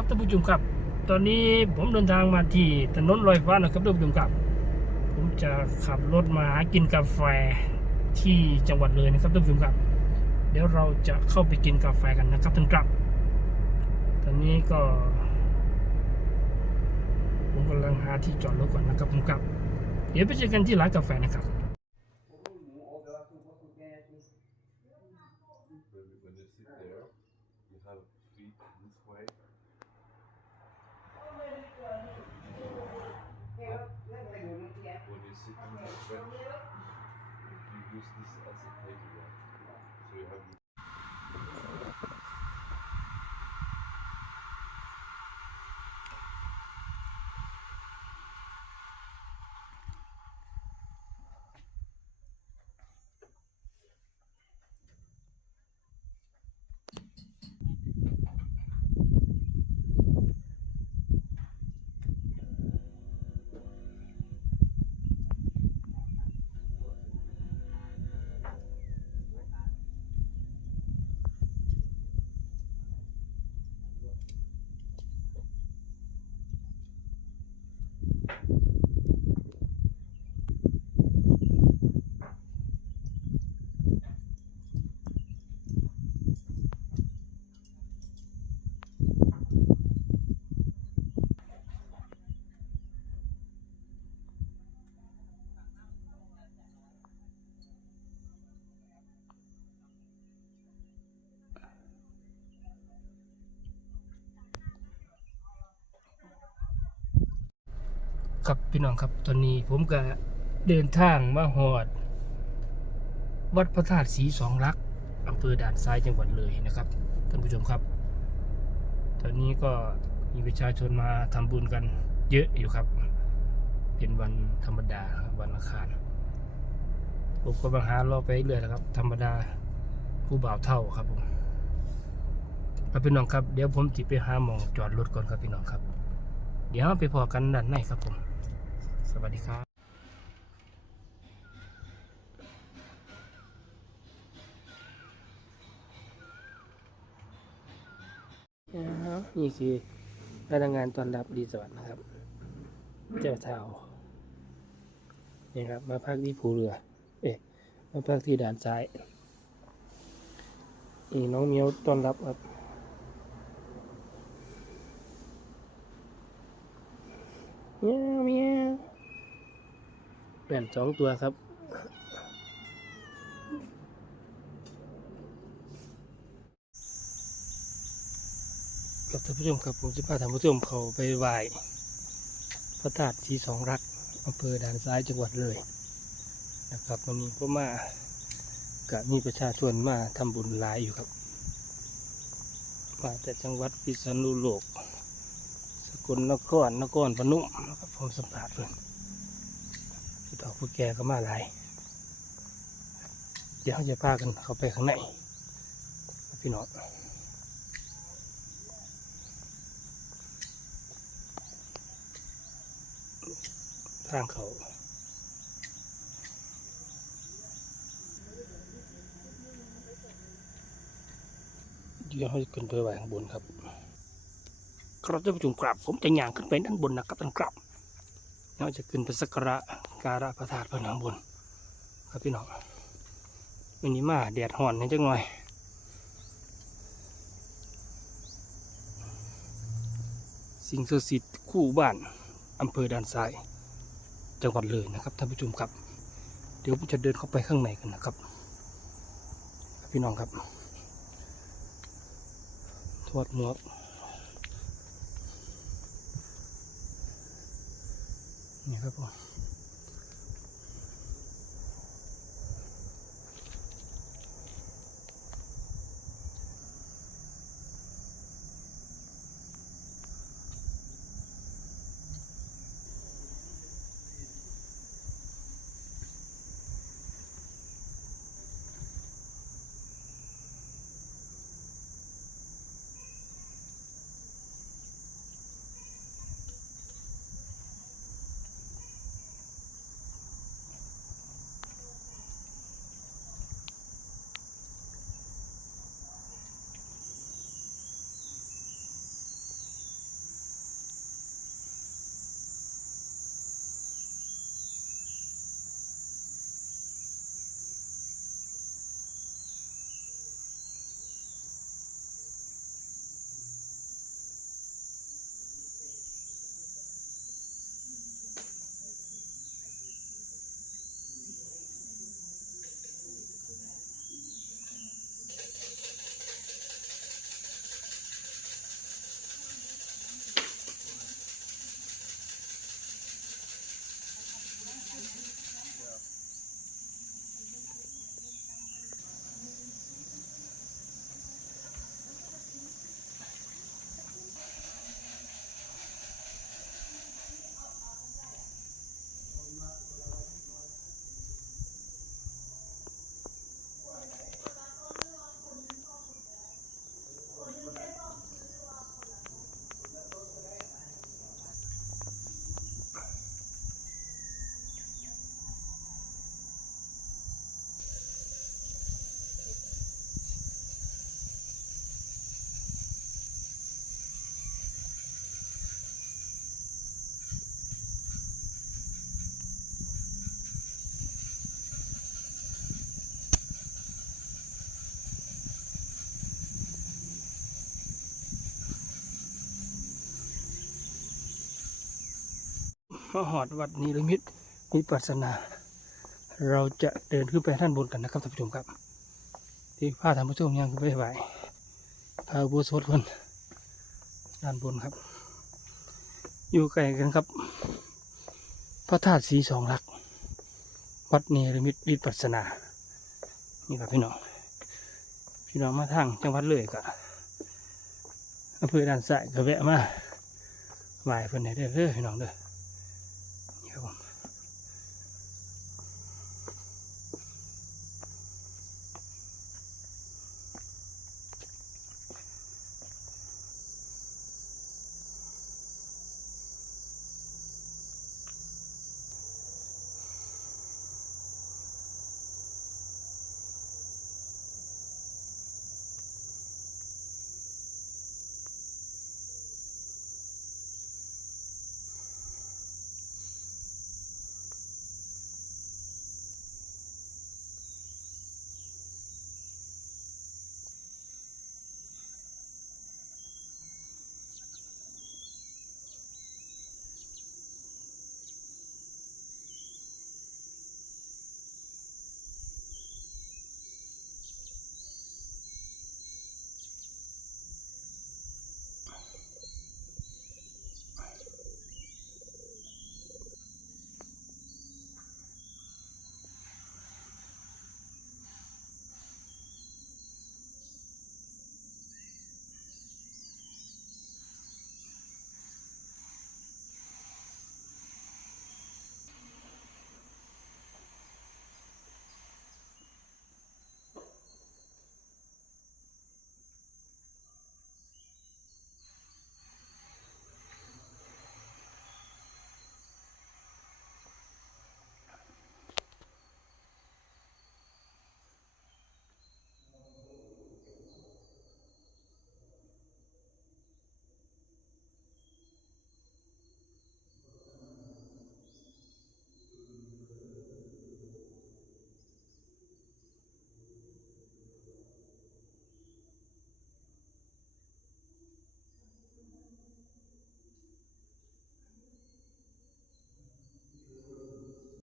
ครับท่านผู้ชมครับ ตอนนี้ผมเดินทางมาที่ถนนลอยฟ้านะครับท่านผู้ชมครับ ผมจะขับรถมาหากินกาแฟที่จังหวัดเลยนะครับท่านผู้ชมครับ เดี๋ยวเราจะเข้าไปกินกาแฟกันนะครับท่านครับ ตอนนี้ก็ ผมกำลังหาที่จอดรถก่อนนะครับผมครับ เดี๋ยวไปเจอกันที่ร้านกาแฟนะครับ ครับพี่น้องครับตอนนี้ผมก็เดินทางมาหอด วัดพระธาตุศรีสองลักษณ์อำเภอด่านซ้ายจังหวัดเลยนะครับท่านผู้ชมครับ ตอนนี้ก็มีประชาชนมาทำบุญกันเยอะอยู่ครับ เป็นวันธรรมดาวันอังคารผมก็มาหารอไปเรื่อยนะครับ ธรรมดาผู้บ่าวเท่าครับผมครับพี่น้องครับเดี๋ยวผมจิไปหาหมองจอดรถก่อนครับพี่น้องครับ เดี๋ยวไปพอกันด้านในครับผม สวัสดีครับนี่คือพนักงานต้อนรับรีสอร์ทนะครับ เจ้าเท่านี่ครับ มาพักที่ภูเรือ เอ๊ะมาพักที่ด่านซ้ายนี่น้องเมียวต้อนรับครับเมียวเมียว แป่นสองตัวครับ กับท่านผู้ชมครับผมจะพาท่านผู้ชมเขาไปไหว้พระธาตุสีสองรักอำเภอด่านซ้ายจังหวัดเลยนะครับวันนี้ก็มากับมีประชาชนมาทำบุญหลายอยู่ครับ มาแต่จังหวัดพิษณุโลก สกลนครนครพนมนะครับผมสัมผัสเพื่อน ผู้เฒ่าผู้แก่ก็มาหลาย เดี๋ยวจะพากันเข้าไปข้างในพี่น้องทางเขาเดี๋ยวเราจะขึ้นไปไหวข้างบนครับครับท่านผู้ชมครับผมจะย่างขึ้นไปด้านบนนะครับท่านครับเราจะขึ้นไปสักการะ การะพระธาตุพระนางบนครับพี่น้องวันนี้มาแดดห่อนนิดจังหน่อยสิ่งศักดิ์สิทธิ์คู่บ้านอำเภอด่านซ้ายจังหวัดเลยนะครับท่านผู้ชมครับ เดี๋ยวผมจะเดินเข้าไปข้างในกันนะครับ พี่น้องครับทอดหมวกนี่ครับผม มาหอดวัดนิรมิตวิปัสนา เราจะเดินขึ้นไปด้านบนกันนะครับท่านผู้ชมครับ ที่พาท่านผู้ชมยังขึ้นไปไหวพาบัวสดคนด้านบนครับ อยู่ไกลกันครับ พระธาตุสีสองหลัก วัดเนรมิตวิปัสนา นี่ครับพี่น้อง พี่น้องมาทางจังหวัดเลยก็อำเภอด่านสายก็แวะมาไหว้เพิ่นให้เด้อเด้อพี่น้องเด้อ